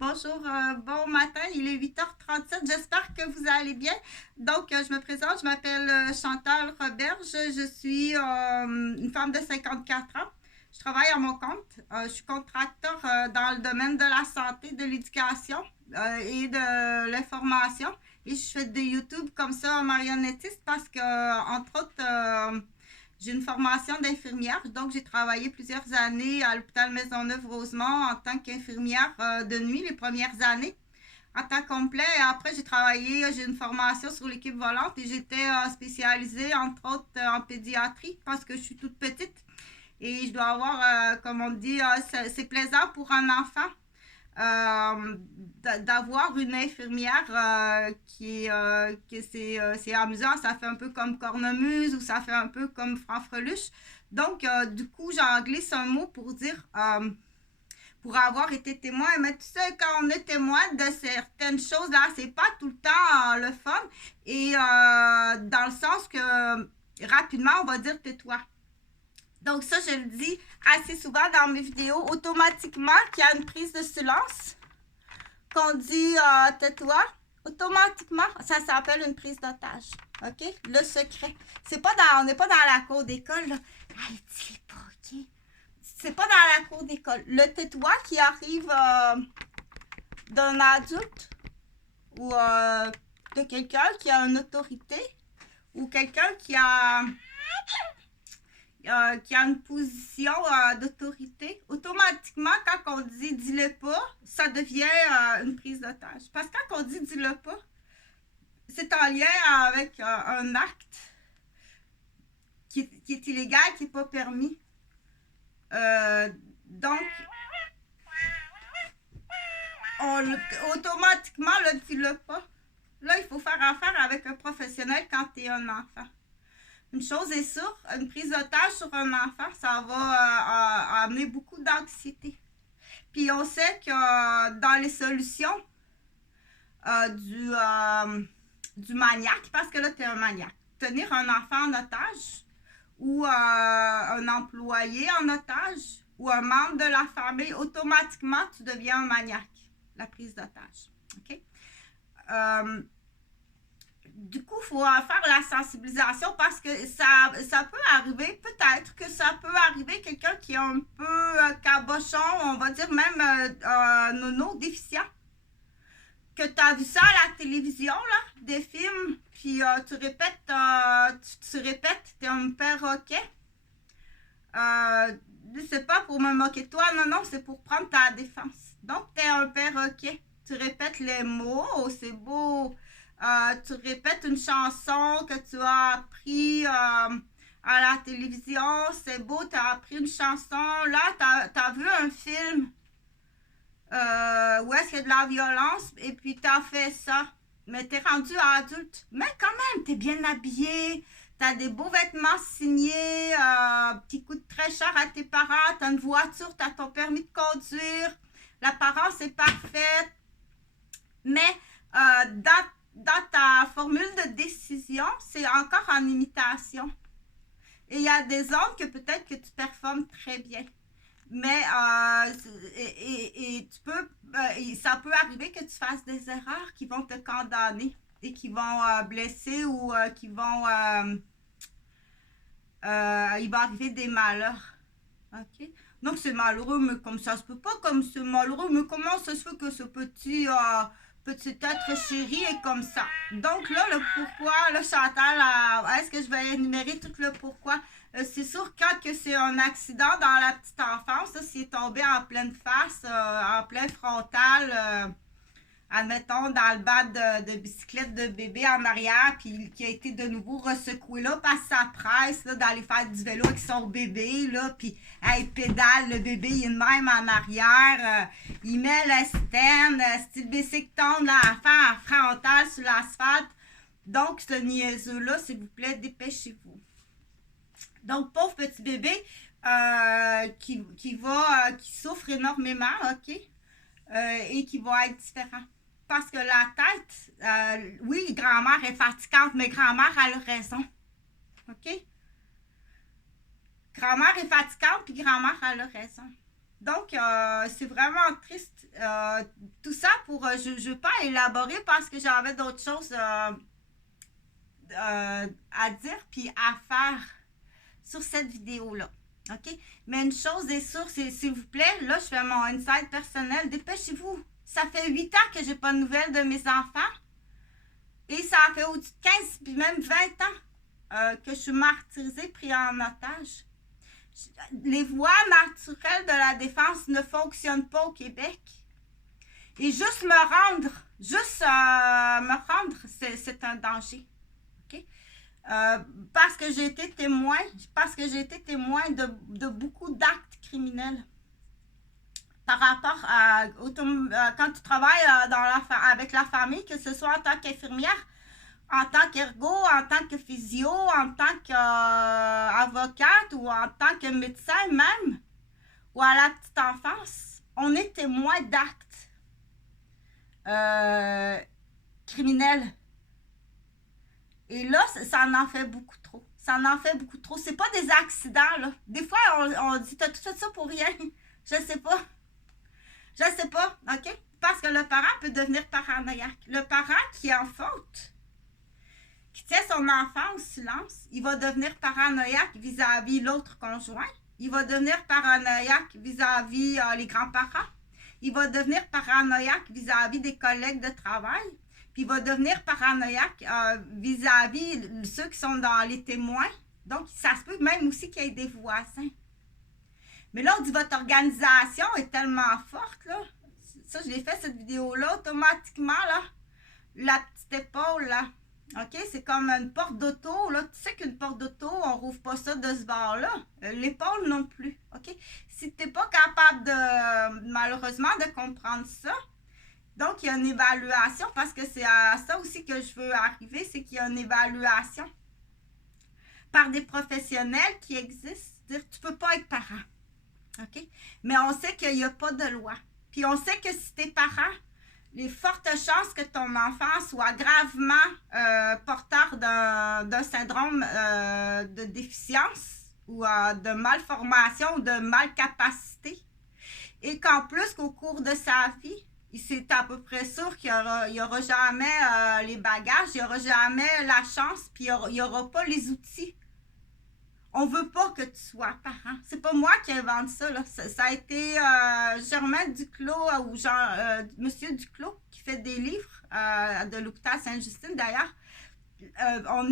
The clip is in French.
Bonjour, bon matin, il est 8h37. J'espère que vous allez bien. Donc, je me présente, je m'appelle Chantal Roberge, je suis une femme de 54 ans. Je travaille à mon compte. Je suis contracteur dans le domaine de la santé, de l'éducation et de l'information. Et je fais des YouTube comme ça en marionnettiste parce que, entre autres, j'ai une formation d'infirmière, donc j'ai travaillé plusieurs années à l'hôpital Maisonneuve-Rosemont en tant qu'infirmière de nuit les premières années en temps complet. Et après, j'ai une formation sur l'équipe volante et j'étais spécialisée entre autres en pédiatrie parce que je suis toute petite et je dois avoir, comme on dit, c'est plaisant pour un enfant d'avoir une infirmière c'est amusant, ça fait un peu comme cornemuse ou ça fait un peu comme franfreluche. Donc, du coup, j'en glisse un mot pour dire pour avoir été témoin. Mais tu sais, quand on est témoin de certaines choses, là, c'est pas tout le temps le fun. Et dans le sens que rapidement, on va dire tais-toi. Donc ça, je le dis assez souvent dans mes vidéos, automatiquement qu'il y a une prise de silence, qu'on dit tais-toi, automatiquement, ça s'appelle une prise d'otage. OK? Le secret. On n'est pas dans la cour d'école, là. Hey, dis pas, OK? C'est pas dans la cour d'école. Le tais-toi qui arrive d'un adulte ou de quelqu'un qui a une autorité ou quelqu'un qui a une position d'autorité, automatiquement, quand on dit dis-le pas, ça devient une prise d'otage. Parce que quand on dit dis-le pas, c'est en lien avec un acte qui est illégal, qui n'est pas permis. Donc, automatiquement, le dis-le pas. Là, il faut faire affaire avec un professionnel quand tu es un enfant. Une chose est sûre, une prise d'otage sur un enfant, ça va amener beaucoup d'anxiété. Puis on sait que dans les solutions du maniaque, parce que là, tu es un maniaque, tenir un enfant en otage ou un employé en otage ou un membre de la famille, automatiquement, tu deviens un maniaque, la prise d'otage. OK? Du coup, il faut faire la sensibilisation parce que ça peut arriver, peut-être que ça peut arriver quelqu'un qui est un peu cabochon, on va dire même nono, déficient, que tu as vu ça à la télévision, là, des films, puis tu répètes, tu es un perroquet. C'est pas pour me moquer de toi, non, c'est pour prendre ta défense. Donc, tu es un perroquet. Tu répètes les mots, oh, c'est beau. Tu répètes une chanson que tu as appris à la télévision, c'est beau, tu as appris une chanson. Là, tu as vu un film où est-ce qu'il y a de la violence et puis tu as fait ça. Mais tu es rendu adulte. Mais quand même, tu es bien habillé, tu as des beaux vêtements signés qui coûtent très cher à tes parents, tu as une voiture, tu as ton permis de conduire, l'apparence est parfaite. Mais dans ta formule de décision, c'est encore en imitation. Et il y a des zones que peut-être que tu performes très bien. Mais tu peux, ça peut arriver que tu fasses des erreurs qui vont te condamner et qui vont blesser ou qui vont... il va arriver des malheurs. OK? Donc c'est malheureux, mais comme ça se peut pas, comme c'est malheureux, mais comment ça se fait que ce petit être chéri est comme ça? Donc là, le pourquoi, là, Chantal, est-ce que je vais énumérer tout le pourquoi? C'est sûr, quand que c'est un accident dans la petite enfance, là, s'il est tombé en pleine face, en plein frontal, admettons, dans le bas de bicyclette de bébé en arrière, puis qui a été de nouveau ressecoué là, parce que ça presse là, d'aller faire du vélo avec son bébé, là, puis il pédale, le bébé, il est de même en arrière, il met le stand, si le bicycle tombe, là, à faire en frontal sur l'asphalte. Donc, ce niaiseux-là, s'il vous plaît, dépêchez-vous. Donc, pauvre petit bébé qui souffre énormément, OK? Et qui va être différent. Parce que la tête, oui, grand-mère est fatigante, mais grand-mère a raison. OK? Grand-mère est fatigante, puis grand-mère a raison. Donc, c'est vraiment triste. Tout ça pour, je ne veux pas élaborer parce que j'avais d'autres choses à dire puis à faire sur cette vidéo-là. OK? Mais une chose est sûre, c'est, s'il vous plaît, là, je fais mon insight personnel. Dépêchez-vous. Ça fait 8 ans que j'ai pas de nouvelles de mes enfants. Et ça fait au-dessus de 15 puis même 20 ans que je suis martyrisée, pris en otage. Les voies naturelles de la défense ne fonctionnent pas au Québec. Et juste me rendre, c'est un danger. OK? Parce que j'ai été témoin, de beaucoup d'actes criminels. Par rapport à quand tu travailles avec la famille, que ce soit en tant qu'infirmière, en tant qu'ergo, en tant que physio, en tant qu'avocate ou en tant que médecin même, ou à la petite enfance, on est témoin d'actes criminels. Et là, ça en fait beaucoup trop. Ça en fait beaucoup trop. C'est pas des accidents, là. Des fois, on dit, t'as tout fait ça pour rien. Je sais pas. OK? Parce que le parent peut devenir paranoïaque. Le parent qui est en faute, qui tient son enfant au silence, il va devenir paranoïaque vis-à-vis l'autre conjoint. Il va devenir paranoïaque vis-à-vis les grands-parents. Il va devenir paranoïaque vis-à-vis des collègues de travail. Puis il va devenir paranoïaque vis-à-vis ceux qui sont dans les témoins. Donc, ça se peut même aussi qu'il y ait des voisins. Mais là, on dit votre organisation est tellement forte, là. Ça, je l'ai fait, cette vidéo-là, automatiquement, là. La petite épaule, là. OK? C'est comme une porte d'auto, là. Tu sais qu'une porte d'auto, on rouvre pas ça de ce bord-là. L'épaule non plus. OK? Si tu n'es pas capable malheureusement, de comprendre ça, donc il y a une évaluation, parce que c'est à ça aussi que je veux arriver, c'est qu'il y a une évaluation par des professionnels qui existent. C'est-à-dire, tu peux pas être parent. OK? Mais on sait qu'il n'y a pas de loi. Puis on sait que si tu es parent, les fortes chances que ton enfant soit gravement porteur d'un syndrome de déficience ou de malformation ou de malcapacité. Et qu'en plus, qu'au cours de sa vie, c'est à peu près sûr qu'il n'y aura jamais les bagages, il n'y aura jamais la chance, puis il n'y aura pas les outils. On ne veut pas que tu sois parent. C'est pas moi qui invente ça, là. Ça a été Germain Duclos ou Monsieur Duclos qui fait des livres de l'hôpital Sainte-Justine d'ailleurs. On